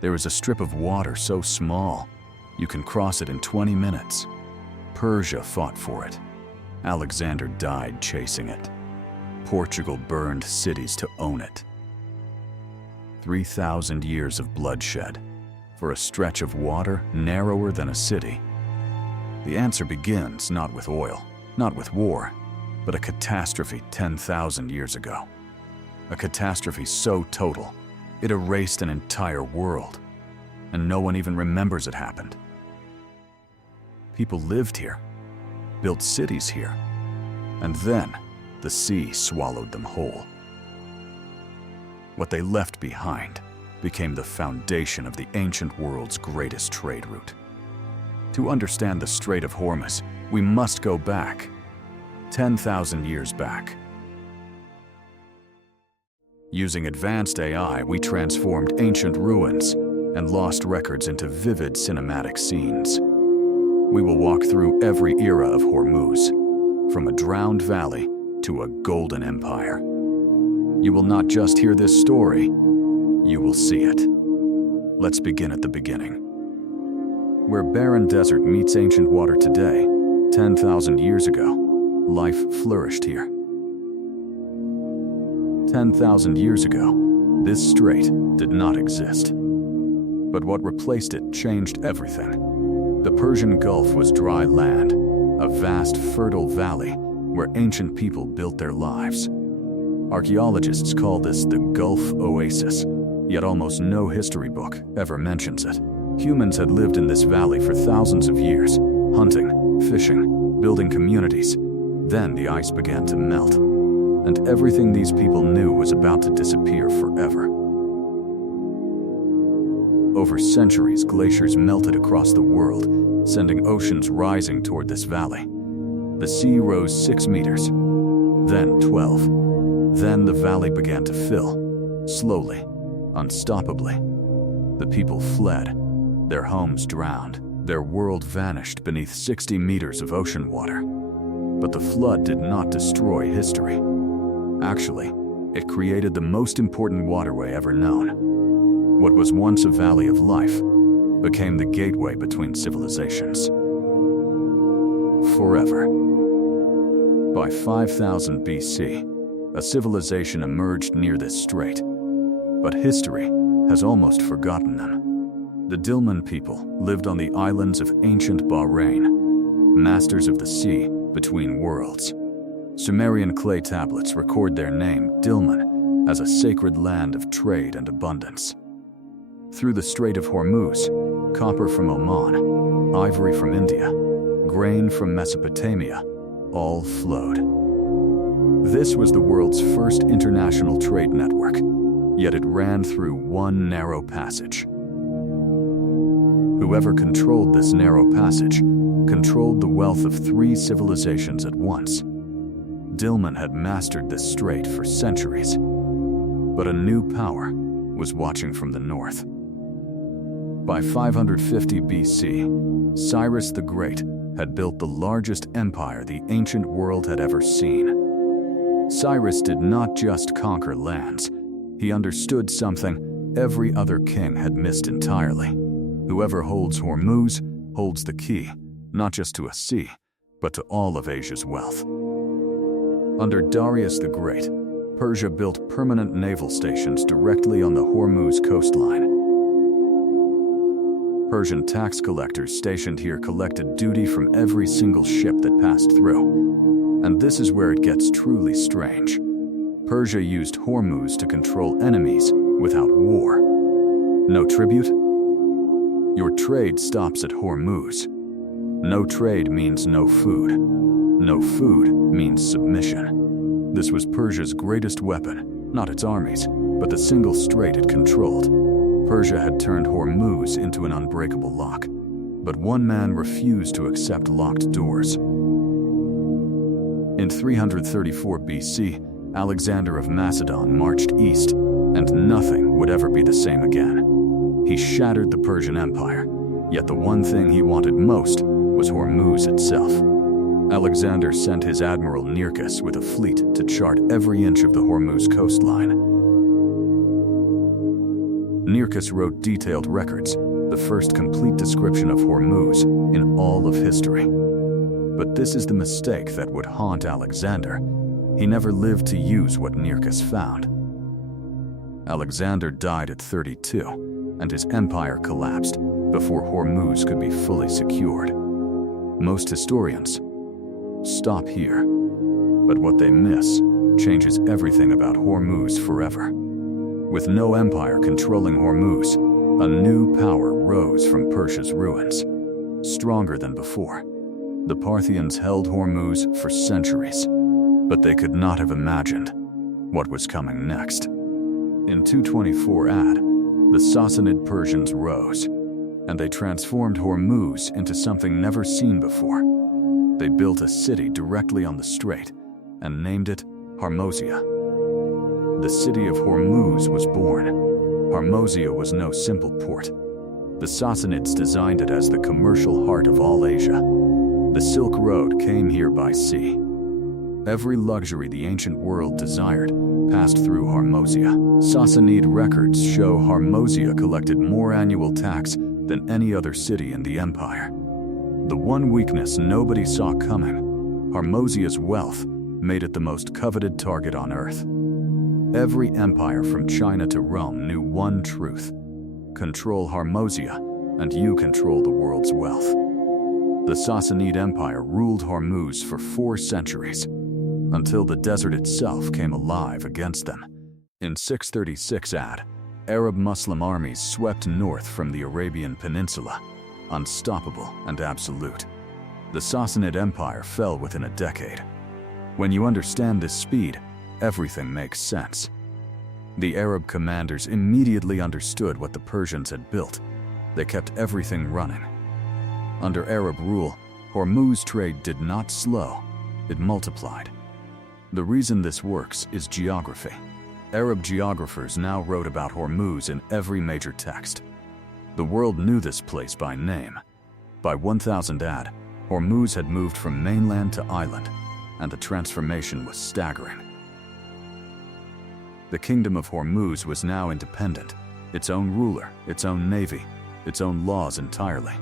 There is a strip of water so small, you can cross it in 20 minutes. Persia fought for it. Alexander died chasing it. Portugal burned cities to own it. 3,000 years of bloodshed for a stretch of water narrower than a city. The answer begins not with oil, not with war, but a catastrophe 10,000 years ago. A catastrophe so total, it erased an entire world, and no one even remembers it happened. People lived here, built cities here, and then the sea swallowed them whole. What they left behind became the foundation of the ancient world's greatest trade route. To understand the Strait of Hormuz, we must go back 10,000 years back. Using advanced AI, we transformed ancient ruins and lost records into vivid cinematic scenes. We will walk through every era of Hormuz, from a drowned valley to a golden empire. You will not just hear this story, you will see it. Let's begin at the beginning. Where barren desert meets ancient water today, 10,000 years ago, life flourished here. 10,000 years ago, this strait did not exist. But what replaced it changed everything. The Persian Gulf was dry land, a vast, fertile valley where ancient people built their lives. Archaeologists call this the Gulf Oasis, yet almost no history book ever mentions it. Humans had lived in this valley for thousands of years, hunting, fishing, building communities. Then the ice began to melt, and everything these people knew was about to disappear forever. Over centuries, glaciers melted across the world, sending oceans rising toward this valley. The sea rose 6 meters, then 12. Then the valley began to fill, slowly, unstoppably. The people fled, their homes drowned, their world vanished beneath 60 meters of ocean water. But the flood did not destroy history. Actually, it created the most important waterway ever known. What was once a valley of life became the gateway between civilizations. Forever. By 5000 BC, a civilization emerged near this strait, but history has almost forgotten them. The Dilmun people lived on the islands of ancient Bahrain, masters of the sea between worlds. Sumerian clay tablets record their name, Dilmun, as a sacred land of trade and abundance. Through the Strait of Hormuz, copper from Oman, ivory from India, grain from Mesopotamia, all flowed. This was the world's first international trade network, yet it ran through one narrow passage. Whoever controlled this narrow passage controlled the wealth of 3 civilizations at once. Dilmun had mastered this strait for centuries, but a new power was watching from the north. By 550 BC, Cyrus the Great had built the largest empire the ancient world had ever seen. Cyrus did not just conquer lands, he understood something every other king had missed entirely. Whoever holds Hormuz holds the key, not just to a sea, but to all of Asia's wealth. Under Darius the Great, Persia built permanent naval stations directly on the Hormuz coastline. Persian tax collectors stationed here collected duty from every single ship that passed through. And this is where it gets truly strange. Persia used Hormuz to control enemies without war. No tribute? Your trade stops at Hormuz. No trade means no food. No food means submission. This was Persia's greatest weapon, not its armies, but the single strait it controlled. Persia had turned Hormuz into an unbreakable lock, but one man refused to accept locked doors. In 334 BC, Alexander of Macedon marched east, and nothing would ever be the same again. He shattered the Persian Empire, yet the one thing he wanted most was Hormuz itself. Alexander sent his admiral Nearchus with a fleet to chart every inch of the Hormuz coastline. Nearchus wrote detailed records, the first complete description of Hormuz in all of history. But this is the mistake that would haunt Alexander. He never lived to use what Nearchus found. Alexander died at 32, and his empire collapsed before Hormuz could be fully secured. Most historians stop here, but what they miss changes everything about Hormuz forever. With no empire controlling Hormuz, a new power rose from Persia's ruins, stronger than before. The Parthians held Hormuz for centuries, but they could not have imagined what was coming next. In 224 AD, the Sassanid Persians rose, and they transformed Hormuz into something never seen before. They built a city directly on the strait and named it Harmozia. The city of Hormuz was born. Harmozia was no simple port. The Sassanids designed it as the commercial heart of all Asia. The Silk Road came here by sea. Every luxury the ancient world desired passed through Harmozia. Sassanid records show Harmozia collected more annual tax than any other city in the empire. The one weakness nobody saw coming, Harmozia's wealth, made it the most coveted target on earth. Every empire from China to Rome knew one truth: control Harmozia, and you control the world's wealth. The Sassanid Empire ruled Hormuz for 4 centuries, until the desert itself came alive against them. In 636 AD, Arab Muslim armies swept north from the Arabian Peninsula, unstoppable and absolute. The Sassanid Empire fell within a decade. When you understand this speed, everything makes sense. The Arab commanders immediately understood what the Persians had built. They kept everything running. Under Arab rule, Hormuz trade did not slow, it multiplied. The reason this works is geography. Arab geographers now wrote about Hormuz in every major text. The world knew this place by name. By 1000 AD, Hormuz had moved from mainland to island, and the transformation was staggering. The kingdom of Hormuz was now independent, its own ruler, its own navy, its own laws entirely.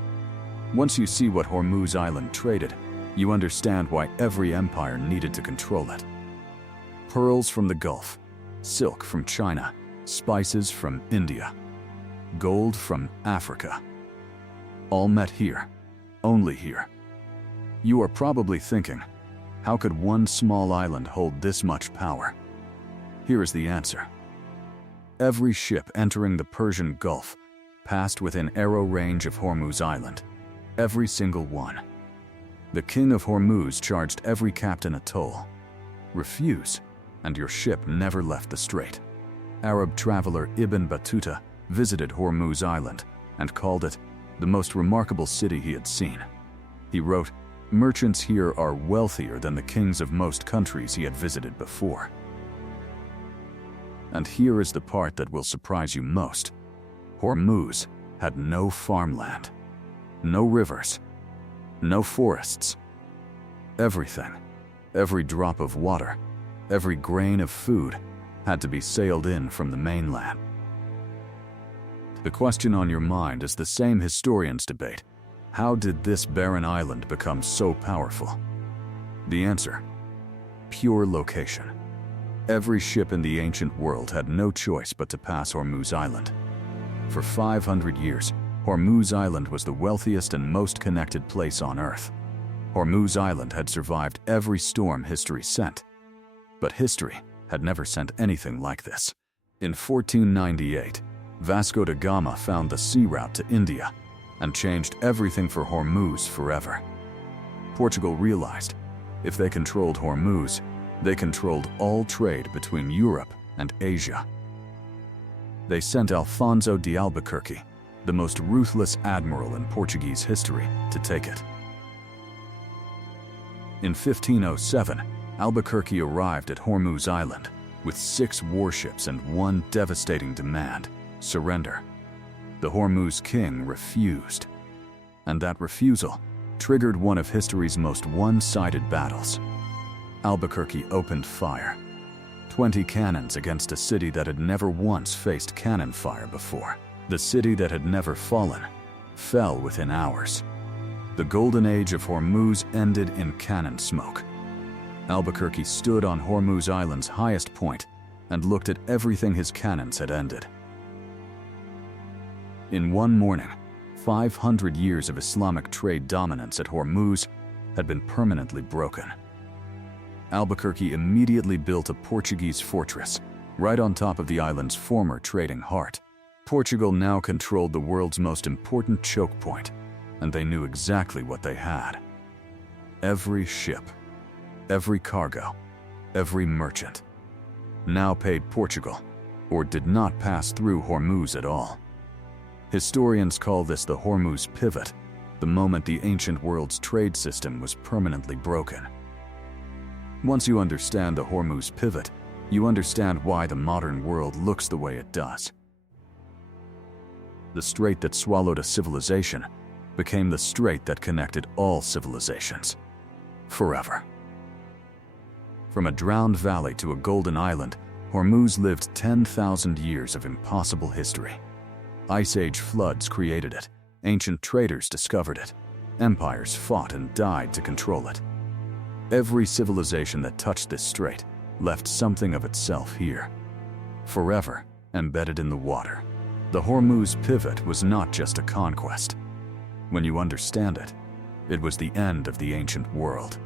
Once you see what Hormuz Island traded, you understand why every empire needed to control it. Pearls from the Gulf, silk from China, spices from India, gold from Africa. All met here, only here. You are probably thinking, how could one small island hold this much power? Here is the answer. Every ship entering the Persian Gulf passed within arrow range of Hormuz Island. Every single one. The king of Hormuz charged every captain a toll. Refuse, and your ship never left the strait. Arab traveler Ibn Battuta visited Hormuz Island and called it the most remarkable city he had seen. He wrote, "Merchants here are wealthier than the kings of most countries he had visited before." And here is the part that will surprise you most. Hormuz had no farmland, no rivers, no forests. Everything, every drop of water, every grain of food had to be sailed in from the mainland. The question on your mind is the same historians debate. How did this barren island become so powerful? The answer: pure location. Every ship in the ancient world had no choice but to pass Hormuz Island. For 500 years, Hormuz Island was the wealthiest and most connected place on Earth. Hormuz Island had survived every storm history sent. But history had never sent anything like this. In 1498, Vasco da Gama found the sea route to India and changed everything for Hormuz forever. Portugal realized, if they controlled Hormuz, they controlled all trade between Europe and Asia. They sent Alfonso de Albuquerque, the most ruthless admiral in Portuguese history, to take it. In 1507, Albuquerque arrived at Hormuz Island with 6 warships and one devastating demand: surrender. The Hormuz king refused, and that refusal triggered one of history's most one-sided battles. Albuquerque opened fire. 20 cannons against a city that had never once faced cannon fire before. The city that had never fallen fell within hours. The golden age of Hormuz ended in cannon smoke. Albuquerque stood on Hormuz Island's highest point and looked at everything his cannons had ended. In one morning, 500 years of Islamic trade dominance at Hormuz had been permanently broken. Albuquerque immediately built a Portuguese fortress right on top of the island's former trading heart. Portugal now controlled the world's most important choke point, and they knew exactly what they had. Every ship, every cargo, every merchant now paid Portugal, or did not pass through Hormuz at all. Historians call this the Hormuz pivot, the moment the ancient world's trade system was permanently broken. Once you understand the Hormuz pivot, you understand why the modern world looks the way it does. The strait that swallowed a civilization became the strait that connected all civilizations, forever. From a drowned valley to a golden island, Hormuz lived 10,000 years of impossible history. Ice Age floods created it, ancient traders discovered it, empires fought and died to control it. Every civilization that touched this strait left something of itself here, forever embedded in the water. The Hormuz pivot was not just a conquest. When you understand it, it was the end of the ancient world.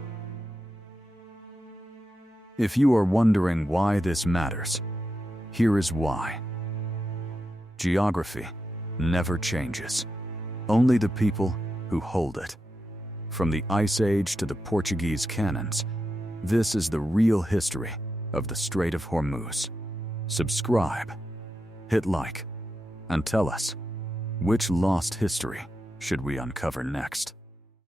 If you are wondering why this matters, here is why. Geography never changes. Only the people who hold it. From the Ice Age to the Portuguese cannons, this is the real history of the Strait of Hormuz. Subscribe, hit like, and tell us, which lost history should we uncover next?